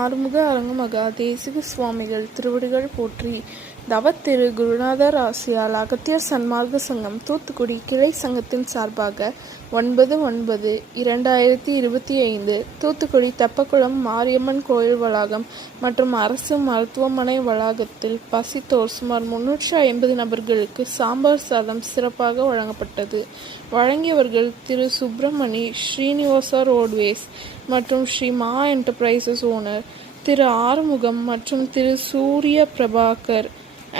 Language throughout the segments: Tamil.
ஆறுமுக அரங்கமகா தேசிக சுவாமிகள் திருவடிகள் போற்றி. தவத்திரு குருநாதர் ஆசியால் அகத்தியர் சன்மார்க்க சங்கம் தூத்துக்குடி கிளை சங்கத்தின் சார்பாக 9/9/2025 தூத்துக்குடி தெப்பக்குளம் மாரியம்மன் கோயில் வளாகம் மற்றும் அரசு மருத்துவமனை வளாகத்தில் பசித்தோர் சுமார் 350 நபர்களுக்கு சாம்பார் சாதம் சிறப்பாக வழங்கப்பட்டது. வழங்கியவர்கள் திரு சுப்பிரமணி ஸ்ரீனிவாசா ரோட்வேஸ் மற்றும் ஸ்ரீ மா என்டர்பிரைசஸ் ஓனர் திரு ஆறுமுகம் மற்றும் திரு சூரிய பிரபாகர்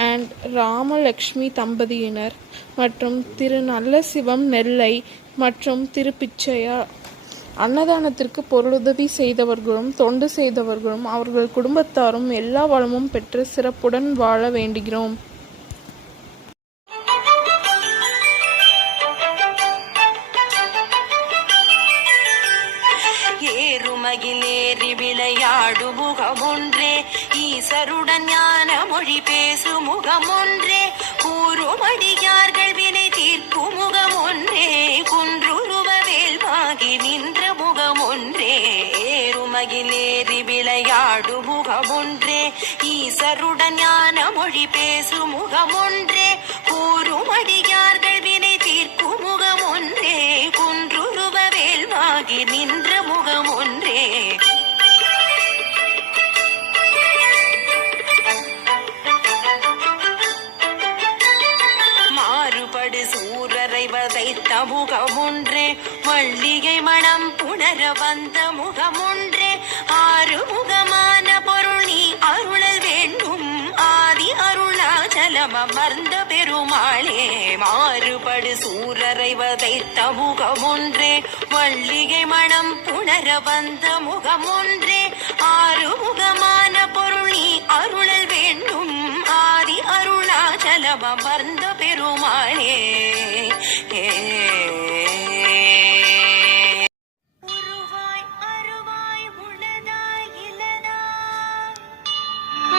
அண்ட் ராமலட்சுமி தம்பதியினர் மற்றும் திரு நல்லசிவம் நெல்லை மற்றும் திரு பிச்சையா. அன்னதானத்திற்கு பொருளுதவி செய்தவர்களும் தொண்டு செய்தவர்களும் அவர்கள் குடும்பத்தாரும் எல்லா வளமும் பெற்று சிறப்புடன் வாழ வேண்டுகிறோம். ஏறுமகிலேறி விளையாடு முகமொன்றே, ஈசருடன் ஞான மொழி பேசு முகமொன்றே, கூறுமடியார்கள் வினை தீர்க்கும் முகமொன்றே, குன்றுருவ வேல்வாகி நின்ற முகமொன்றே. ஏறுமகிலேறி விளையாடு முகமொன்றே, ஈசருடன் ஞான மொழி பேசு முகமொன்றே, கூறுமடியார்கள் வினை தீர்க்கும் முகமொன்றே, குன்றுருவ வேல்வாகி நின்ற முகமொன்றே. மாறுபடு சூரரை வதைத்த முகமொன்றே, மல்லிகை மணம் புணர வந்த முகமொன்றே, ஆறுமுகமான பொருள் நீ அருளல் வேண்டும், ஆதி அருணாச்சலம் அமர்ந்த பெருமாளே. மாறுபடு சூரரை வதைத்த முகமொன்றே, மல்லிகை மணம் புணர வந்த முகமொன்றே, ஆறுமுகமான பொருள் நீ அருளல் வேண்டும், ஆதி அருணாச்சலம் அமர்ந்த பெருமாளே. உருவாய் அருவாய் உளதாய் இலனாய்,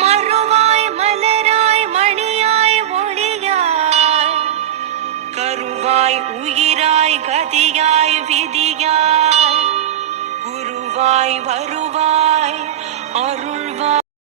மறுவாய் மலராய் மணியாய் ஒளியாய், கருவாய் உயிராய் கதியாய் விதியாய், குருவாய் வருவாய்